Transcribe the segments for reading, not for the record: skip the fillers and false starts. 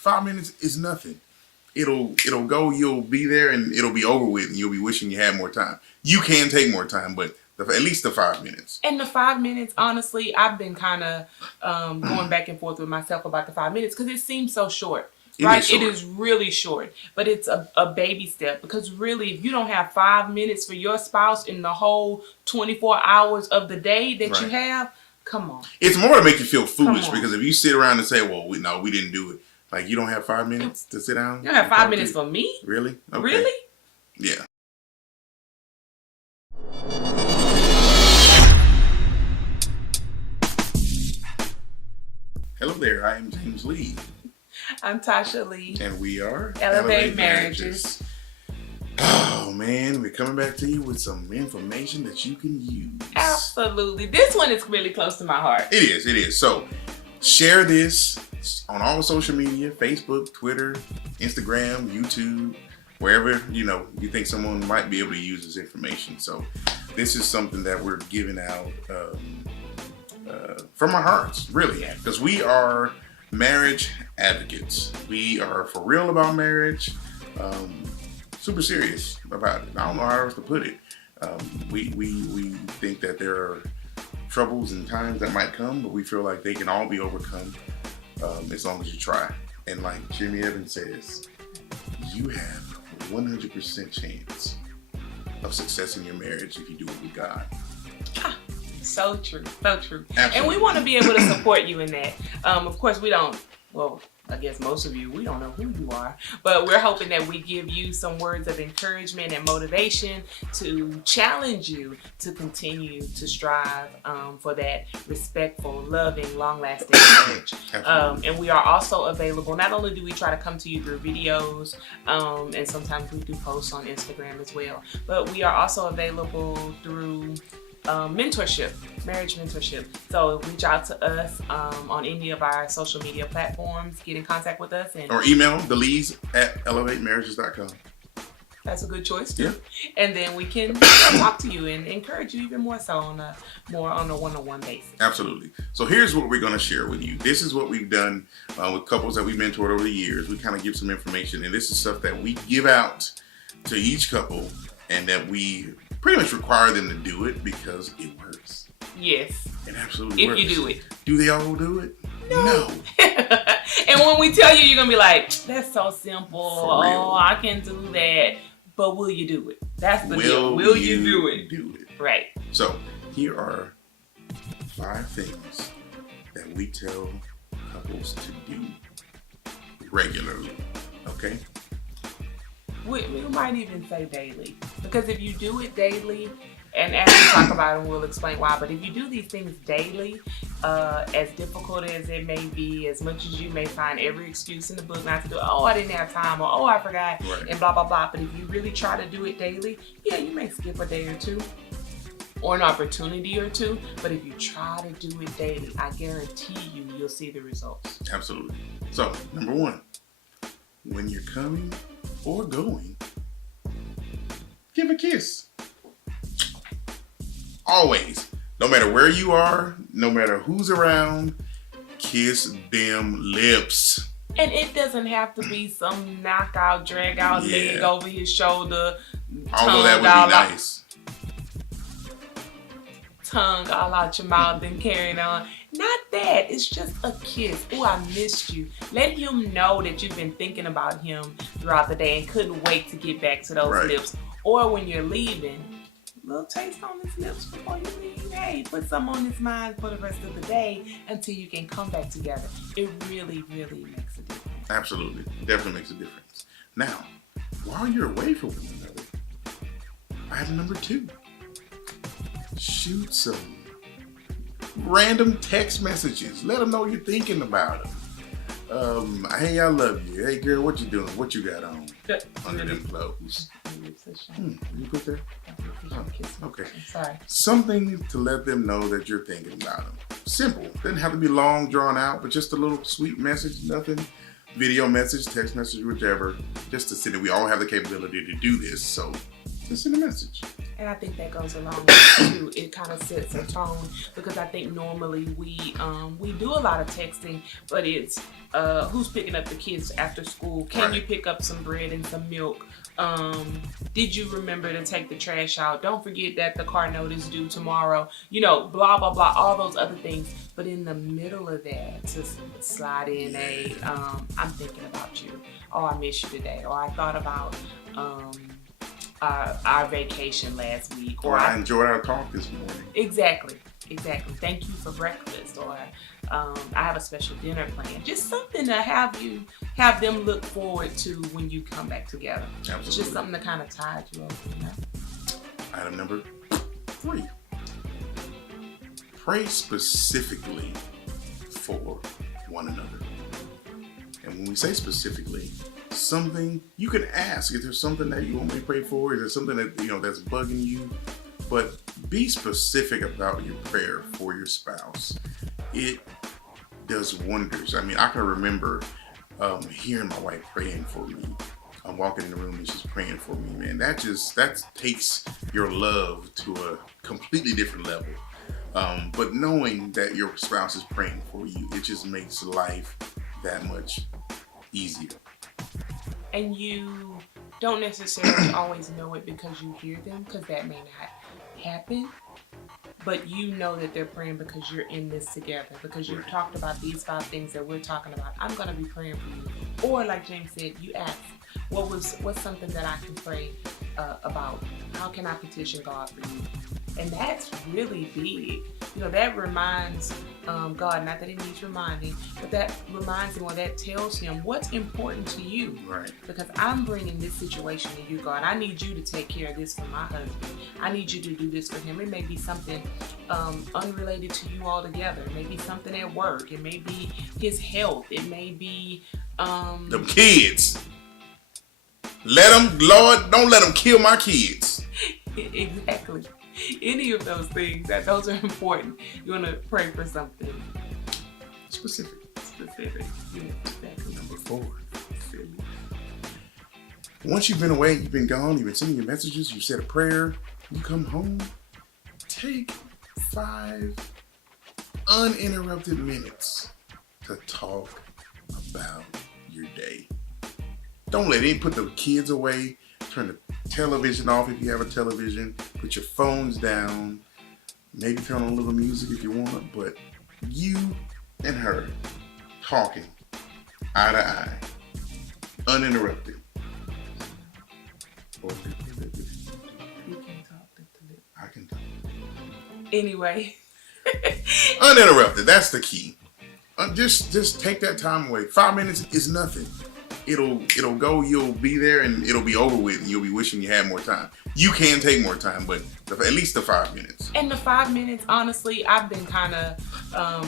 5 minutes is nothing. It'll go. You'll be there, and it'll be over with, and you'll be wishing you had more time. You can take more time, but at least the 5 minutes. And the 5 minutes, honestly, I've been kind of going back and forth with myself about the 5 minutes because it seems so short. Right? It is really short, but it's a baby step, because really, if you don't have 5 minutes for your spouse in the whole 24 hours of the day that you have, come on. It's more to make you feel foolish, because if you sit around and say, well, we didn't do it. Like, you don't have 5 minutes to sit down? You don't have 5 minutes for me? Really? Okay. Really? Yeah. Hello there, I am James Lee. I'm Tasha Lee. And we are Elevate Marriages. Oh man, we're coming back to you with some information that you can use. Absolutely. This one is really close to my heart. It is. So share this on all social media, Facebook, Twitter, Instagram, YouTube, wherever you think someone might be able to use this information. So this is something that we're giving out from our hearts, really, because we are marriage advocates. We are for real about marriage, super serious about it. I don't know how else to put it. We think that there are troubles and times that might come, but we feel like they can all be overcome as long as you try. And like Jimmy Evans says, you have a 100% chance of success in your marriage if you do it with God. So true. So true. Absolutely. And we want to be able to support you in that. Of course, we don't, well, I guess most of you, we don't know who you are, but we're hoping that we give you some words of encouragement and motivation to challenge you to continue to strive for that respectful, loving, long-lasting marriage. And we are also available, not only do we try to come to you through videos, and sometimes we do posts on Instagram as well, but we are also available through mentorship, marriage mentorship. So reach out to us on any of our social media platforms, get in contact with us, or email thelees@elevatemarriages.com. That's a good choice too. Yeah. And then we can talk to you and encourage you even more so on a one-on-one basis. Absolutely. So here's what we're going to share with you. This is what we've done with couples that we mentored over the years. We kind of give some information, and this is stuff that we give out to each couple, and that we pretty much require them to do it because it works. Yes. It absolutely works. If you do it. Do they all do it? No. And when we tell you, you're going to be like, that's so simple. For real. Oh, I can do that. But will you do it? That's the deal. Will you do it? Do it. Right. So here are 5 things that we tell couples to do regularly. Okay? We might even say daily, because if you do it daily, and as we talk about it, we'll explain why, but if you do these things daily, as difficult as it may be, as much as you may find every excuse in the book not to do it, oh, I didn't have time, or oh, I forgot, and blah, blah, blah, but if you really try to do it daily, yeah, you may skip a day or two, or an opportunity or two, but if you try to do it daily, I guarantee you'll see the results. Absolutely. So, number 1, when you're coming or going, give a kiss. Always. No matter where you are, no matter who's around, kiss them lips. And it doesn't have to be some knockout, drag out leg over his shoulder. Although that would be nice. Tongue all out your mouth and carrying on. Not that. It's just a kiss. Oh, I missed you. Let him know that you've been thinking about him throughout the day and couldn't wait to get back to those lips. Or when you're leaving, a little taste on his lips before you leave. Hey, put some on his mind for the rest of the day until you can come back together. It really, really makes a difference. Absolutely. Definitely makes a difference. Now, while you're away from one another, I have number 2. Shoot some random text messages. Let them know you're thinking about them. Hey, I love you. Hey, girl, what you doing? What you got on under them clothes? You put that? Oh, okay. I'm sorry. Something to let them know that you're thinking about them. Simple. Doesn't have to be long, drawn out, but just a little sweet message. Nothing. Video message, text message, whichever. Just to say that we all have the capability to do this. So just send a message. And I think that goes along with it too. It kind of sets a tone, because I think normally we do a lot of texting, but it's who's picking up the kids after school? Can you pick up some bread and some milk? Did you remember to take the trash out? Don't forget that the car note is due tomorrow. You know, blah blah blah, all those other things. But in the middle of that, to slide in a I'm thinking about you. Oh, I miss you today. Or I thought about our vacation last week. Or I enjoyed our talk this morning. Exactly. Thank you for breakfast. Or I have a special dinner planned. Just something to have them look forward to when you come back together. Absolutely. It's just something to kind of tide you over, you know? Item number 3. Pray specifically for one another. And when we say specifically, something you can ask. If there's something that you want me to pray for, is there something that that's bugging you? But be specific about your prayer for your spouse. It does wonders. I mean, I can remember hearing my wife praying for me. I'm walking in the room and she's praying for me, man. That takes your love to a completely different level. But knowing that your spouse is praying for you, it just makes life that much easier. And you don't necessarily always know it because you hear them, because that may not happen. But you know that they're praying because you're in this together, because you've talked about these 5 things that we're talking about. I'm going to be praying for you. Or like James said, you ask, what's something that I can pray about? How can I petition God for you? And that's really big. That reminds God, not that it needs reminding, but that reminds him, or that tells him what's important to you. Right. Because I'm bringing this situation to you, God. I need you to take care of this for my husband. I need you to do this for him. It may be something unrelated to you altogether. It may be something at work. It may be his health. It may be them kids. Lord, don't let them kill my kids. Exactly. Any of those things, those are important. You want to pray for something specific. Yeah, exactly. Number 4. Once you've been away, you've been gone, you've been sending your messages, you said a prayer, you come home, take 5 uninterrupted minutes to talk about your day. Don't let put the kids away. Turn the television off if you have a television. Put your phones down. Maybe turn on a little music if you want. But you and her talking eye to eye, uninterrupted. You can talk to lip. I can talk. Anyway. Uninterrupted. That's the key. Just take that time away. 5 minutes is nothing. It'll go, you'll be there, and it'll be over with, and you'll be wishing you had more time. You can take more time, but at least the 5 minutes. And the 5 minutes, honestly, I've been kind of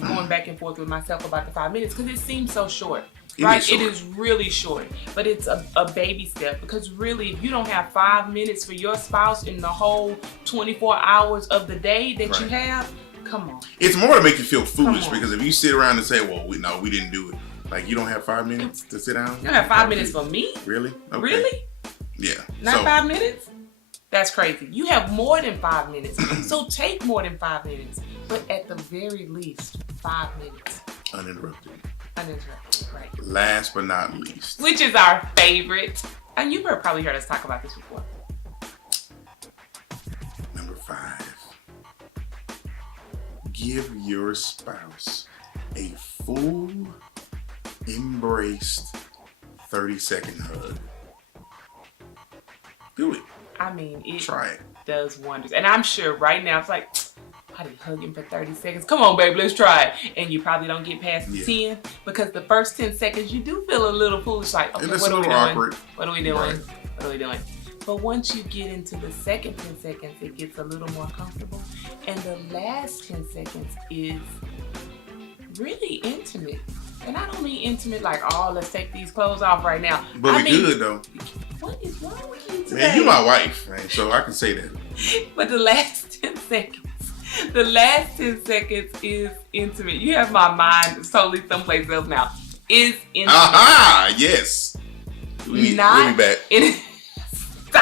going back and forth with myself about the 5 minutes, because it seems so short. Right? It is really short, but it's a baby step, because really, if you don't have 5 minutes for your spouse in the whole 24 hours of the day that you have, come on. It's more to make you feel foolish, because if you sit around and say, well, we didn't do it. Like, you don't have 5 minutes to sit down? You don't have 5 minutes for me? Really? Okay. Really? Yeah. Not 5 minutes? That's crazy. You have more than 5 minutes. So take more than 5 minutes. But at the very least, 5 minutes. Uninterrupted. Right. Last but not least. Which is our favorite. And you've probably heard us talk about this before. Number 5. Give your spouse a full embraced 30-second hug. Do it. I mean, Try it. Does wonders. And I'm sure right now it's like, I didn't hug him for 30 seconds. Come on, baby, let's try it. And you probably don't get past 10, because the first 10 seconds you do feel a little foolish, like, okay, what are we doing? Awkward. What are we doing? Right. What are we doing? But once you get into the second 10 seconds, it gets a little more comfortable. And the last 10 seconds is really intimate. And I don't mean intimate like, oh, let's take these clothes off right now. But we good, though. What is wrong with you today? Man, you my wife, man, so I can say that. But the last 10 seconds is intimate. You have my mind totally someplace else now. Is intimate. Aha, yes. We'll be back.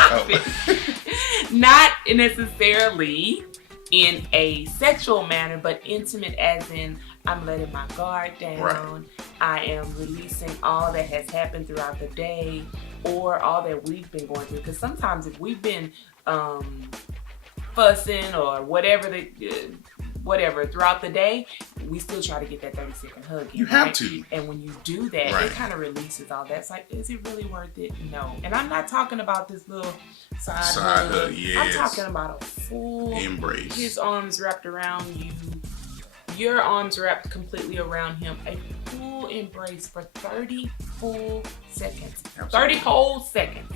Stop it. Not necessarily in a sexual manner, but intimate as in I'm letting my guard down. Right. I am releasing all that has happened throughout the day or all that we've been going through. Because sometimes if we've been fussing or whatever throughout the day, we still try to get that 30-second hug in, You have to. And when you do that, Right. it kind of releases all that. It's like, is it really worth it? No. And I'm not talking about this little side hug. Yes. I'm talking about a full Embrace. His arms wrapped around you, your arms wrapped completely around him. A full embrace for 30 full seconds. Absolutely. 30 whole seconds.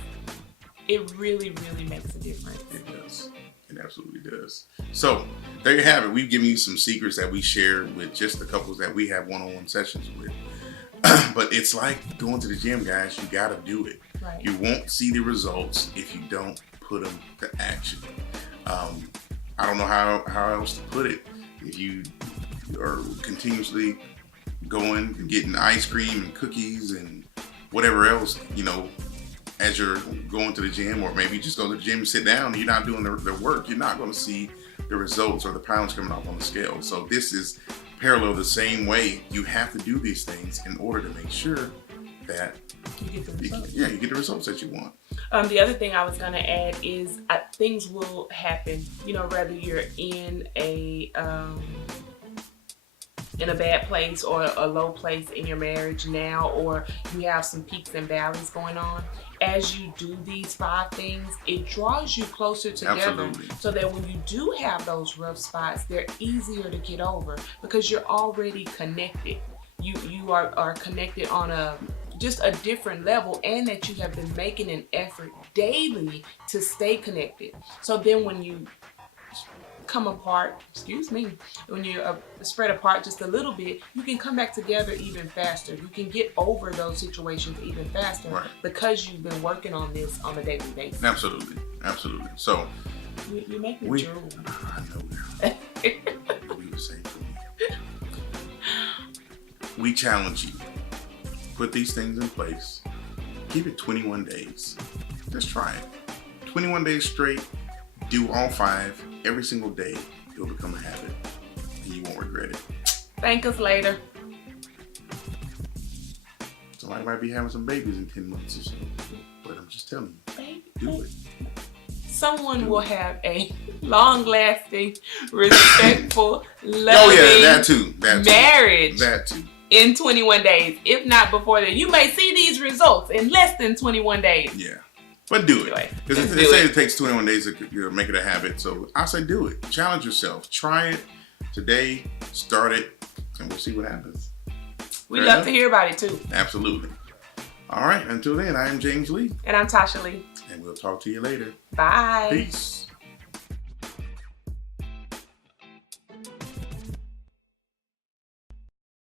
It really, really makes a difference. It does. It absolutely does. So there you have it. We've given you some secrets that we share with just the couples that we have one-on-one sessions with. But it's like going to the gym, guys. You got to do it. Right. You won't see the results if you don't put them to action. I don't know how else to put it. If you are continuously going and getting ice cream and cookies and whatever else, as you're going to the gym, or maybe you just go to the gym and sit down and you're not doing the work, you're not going to see the results or the pounds coming off on the scale. So this is parallel the same way. You have to do these things in order to make sure that You get the results. you get the results that you want. The other thing I was going to add is things will happen, whether you're in a bad place or a low place in your marriage now, or you have some peaks and valleys going on. As you do these 5 things, it draws you closer together. Absolutely. So that when you do have those rough spots, they're easier to get over because you're already connected. You are connected on just a different level, and that you have been making an effort daily to stay connected. So then when you come apart, when you spread apart just a little bit, you can come back together even faster. You can get over those situations even faster, Right. because you've been working on this on a daily basis. Absolutely. So You make me drool. I know. We were saying. We challenge you. Put these things in place. Keep it 21 days. Just try it. 21 days straight. Do all 5 every single day. It'll become a habit, and you won't regret it. Thank us later. Somebody might be having some babies in 10 months or so, but I'm just telling you, do it. Someone will have a long-lasting, respectful, loving that too. marriage That too. in 21 days, if not before that. You may see these results in less than 21 days. Yeah. But do it. Anyway, Because they say it takes 21 days to make it a habit. So I say do it. Challenge yourself. Try it today. Start it. And we'll see what happens. We'd love to hear about it too. Absolutely. All right. Until then, I am James Lee. And I'm Tasha Lee. And we'll talk to you later. Bye. Peace.